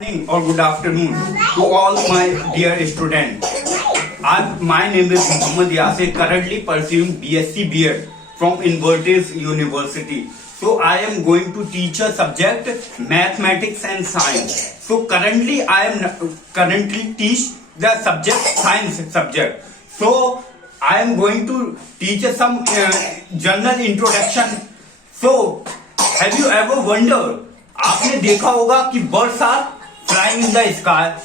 Morning or good afternoon to all my dear students. My name is Muhammad Yasir, currently pursuing BSc BEd from Invertis University. So I am going to teach a subject mathematics and science. So currently I am teach the subject science subject. So I am going to teach some general introduction. So have you ever wondered? आपने देखा होगा कि birds are flying in the sky.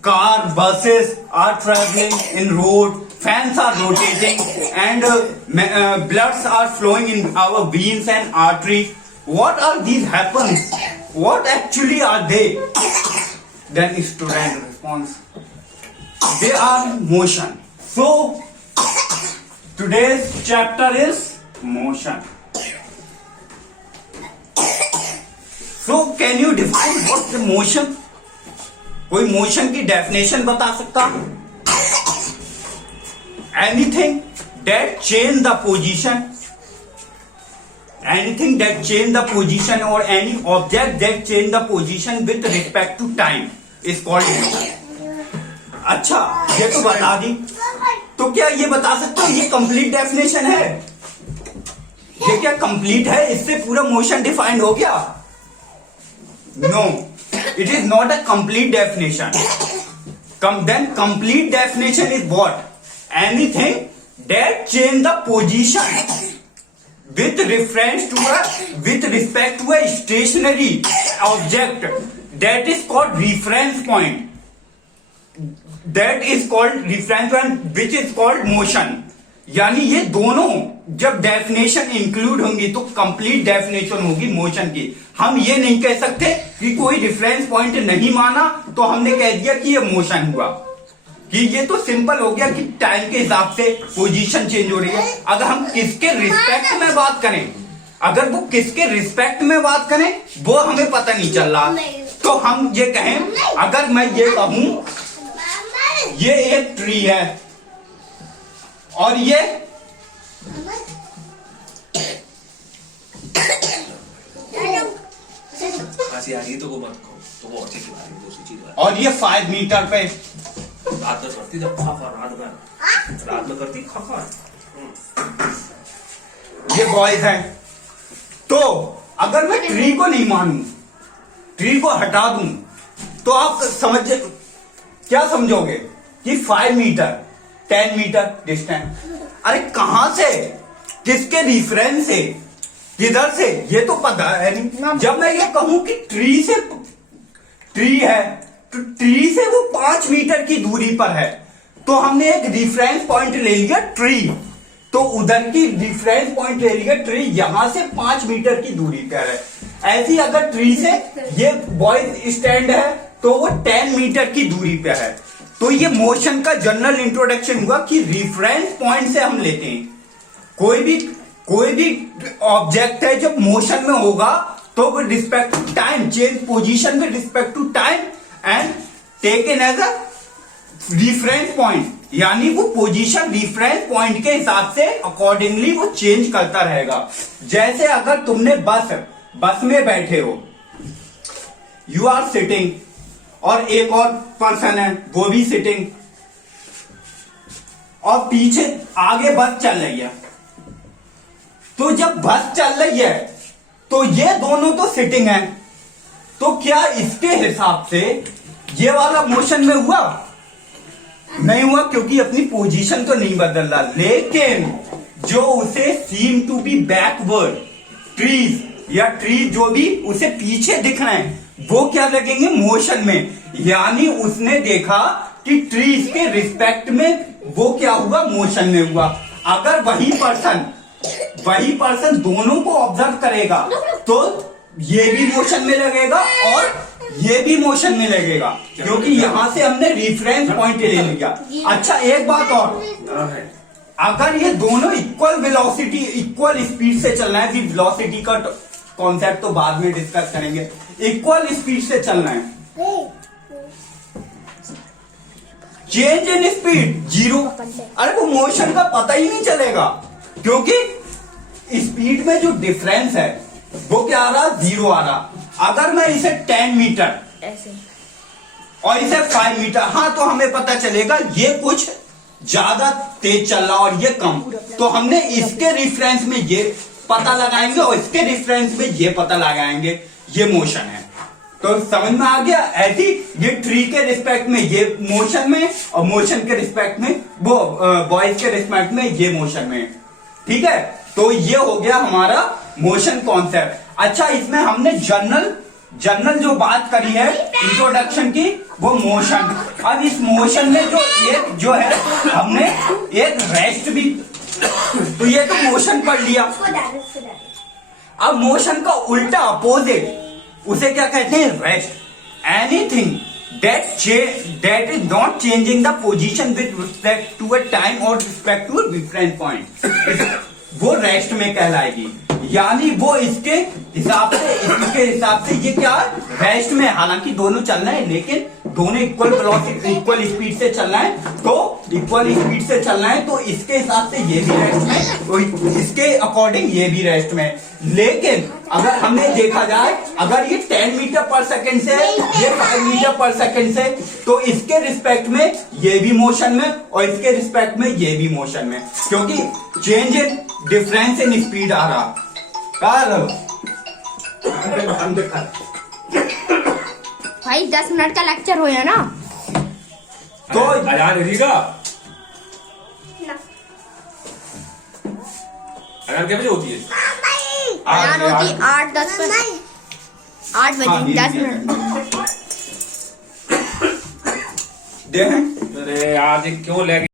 Car, buses are traveling in road. Fans are rotating, and bloods are flowing in our veins and arteries. What are these happens? What actually are they? Then student response. They are motion. So today's chapter is motion. So can you define what's the motion? कोई motion की definition बता सकता? Anything that change the position, anything that change the position or any object that change the position with respect to time is called motion. अच्छा, ये तो बता दी. तो क्या ये बता सकते हो ये कंप्लीट डेफिनेशन है? ये क्या कंप्लीट है? इससे पूरा मोशन डिफाइंड हो गया? No, it is not a complete definition. Then complete definition is what? Anything that change the position with respect to a stationary object, that is called reference point. That is called reference point, which is called motion. यानी ये दोनों जब definition include होंगी तो complete definition होगी motion की. हम ये नहीं कह सकते कि कोई रेफरेंस पॉइंट नहीं माना तो हमने कह दिया कि ये मोशन हुआ. कि ये तो सिंपल हो गया कि टाइम के हिसाब से पोजीशन चेंज हो रही है. अगर हम किसके रिस्पेक्ट में बात करें, अगर वो किसके रिस्पेक्ट में बात करें वो हमें पता नहीं चल रहा. तो हम ये कहें, अगर मैं ये कहूं ये एक ट्री है और ये आ रही तो वो मत खाओ, तो वो अच्छी बात है, दूसरी चीज है. और ये 5 मीटर पे रात में करती जब खाफा रात में करती खाफा. ये बॉयज हैं. तो अगर मैं ट्री को नहीं मानूं, ट्री को हटा दूं, तो आप क्या समझोगे कि 5 मीटर 10 मीटर डिस्टेंस. अरे कहां से, किसके रिफरेंस से, किधर से, ये तो पता है नहीं. जब मैं ये कहूं कि ट्री है तो ट्री से वो 5 मीटर की दूरी पर है, तो हमने एक रिफरेंस पॉइंट ले लिया ट्री. तो उधर की रिफरेंस पॉइंट ले लिया ट्री, यहां से 5 मीटर की दूरी पर है. ऐसी अगर ट्री से ये बॉयज स्टैंड है तो वो 10 मीटर की दूरी पे है. तो ये मोशन का जनरल इंट्रोडक्शन हुआ कि रिफरेंस पॉइंट से हम लेते हैं. कोई भी ऑब्जेक्ट है जब मोशन में होगा तो with respect to time change position with respect to time and taken as a reference point. यानी वो पोजीशन रिफरेंस पॉइंट के हिसाब से अकॉर्डिंगली वो चेंज करता रहेगा. जैसे अगर तुमने बस में बैठे हो, यू आर सिटिंग, और एक और पर्सन है वो भी सिटिंग, और पीछे आगे बस चल रही है. तो जब बस चल रही है तो ये दोनों तो सिटिंग है, तो क्या इसके हिसाब से ये वाला मोशन में हुआ? नहीं हुआ, क्योंकि अपनी पोजीशन तो नहीं बदल रहा. लेकिन जो उसे seem to be backward trees या ट्रीज जो भी उसे पीछे दिख रहे हैं वो क्या लगेंगे मोशन में. यानी उसने देखा कि ट्रीज के रिस्पेक्ट में वो क्या हुआ, मोशन में हुआ. अगर वही पर्सन दोनों को ऑब्जर्व करेगा तो ये भी मोशन में लगेगा और ये भी मोशन में लगेगा, क्योंकि यहां से हमने रिफरेंस पॉइंट ले लिया. अच्छा, एक बात और, अगर ये दोनों इक्वल वेलोसिटी इक्वल स्पीड से चल रहे हैं, वेलोसिटी का कॉन्सेप्ट तो बाद में डिस्कस करेंगे, इक्वल स्पीड से चलना है, चेंज इन स्पीड 0. अरे वो मोशन का पता ही नहीं चलेगा, क्योंकि स्पीड में जो डिफरेंस है वो क्या आ रहा, 0 आ रहा. अगर मैं इसे 10 मीटर ऐसे और इसे 5 मीटर, हाँ, तो हमें पता चलेगा ये कुछ ज्यादा तेज चल रहा और ये कम। तो हमने इसके रेफरेंस में ये पता लगाएंगे और इसके रेफरेंस में ये पता लगाएंगे ये मोशन है। तो समझ में आ गया? ऐसी ये ट्री के रिस्पेक्ट में ये मोशन में और मोशन के रिस्पेक्ट में वो बॉयज के रिस्पेक्ट में ये मोशन में। ठीक है, तो ये हो गया हमारा मोशन कॉन्सेप्ट। अच्छा, इसमें हमने जनरल जो बात करी है इंट्रोडक्शन की, वो मोशन। अब इस मोशन में जो है हमने एक रेस्ट भी, तो ये तो मोशन पढ़ लिया। अब मोशन का उल्टा अपोजिट, उसे क्या कहते हैं? Rest. Anything that is not changing the position with respect to a time or respect to a reference point, वो रेस्ट में कहलाएगी। यानी वो इसके हिसाब से ये क्या है? रेस्ट में। हालांकि दोनों चल रहे हैं, लेकिन दोनों इक्वल वेलोसिटी इक्वल स्पीड से चल रहे हैं, तो इक्वल स्पीड से चल रहे हैं, तो इसके हिसाब से ये भी रेस्ट में, तो इसके अकॉर्डिंग ये भी रेस्ट में। लेकिन अगर हमने देखा जाए, अगर ये 10 मीटर पर सेकंड से, ये 5 मीटर पर सेकंड से, तो इसके रिस्पेक्ट में ये भी मोशन में और इसके रिस्पेक्ट में ये भी मोशन में, क्योंकि change in difference in speed आ रहा। भाई 10 मिनट का लेक्चर हो ना, तो अजान होगा। अजान कितने बजे होती है? अजान होती 8-10 पर, 8 बजे 10 मिनट। दे हैं। अरे आज क्यों ले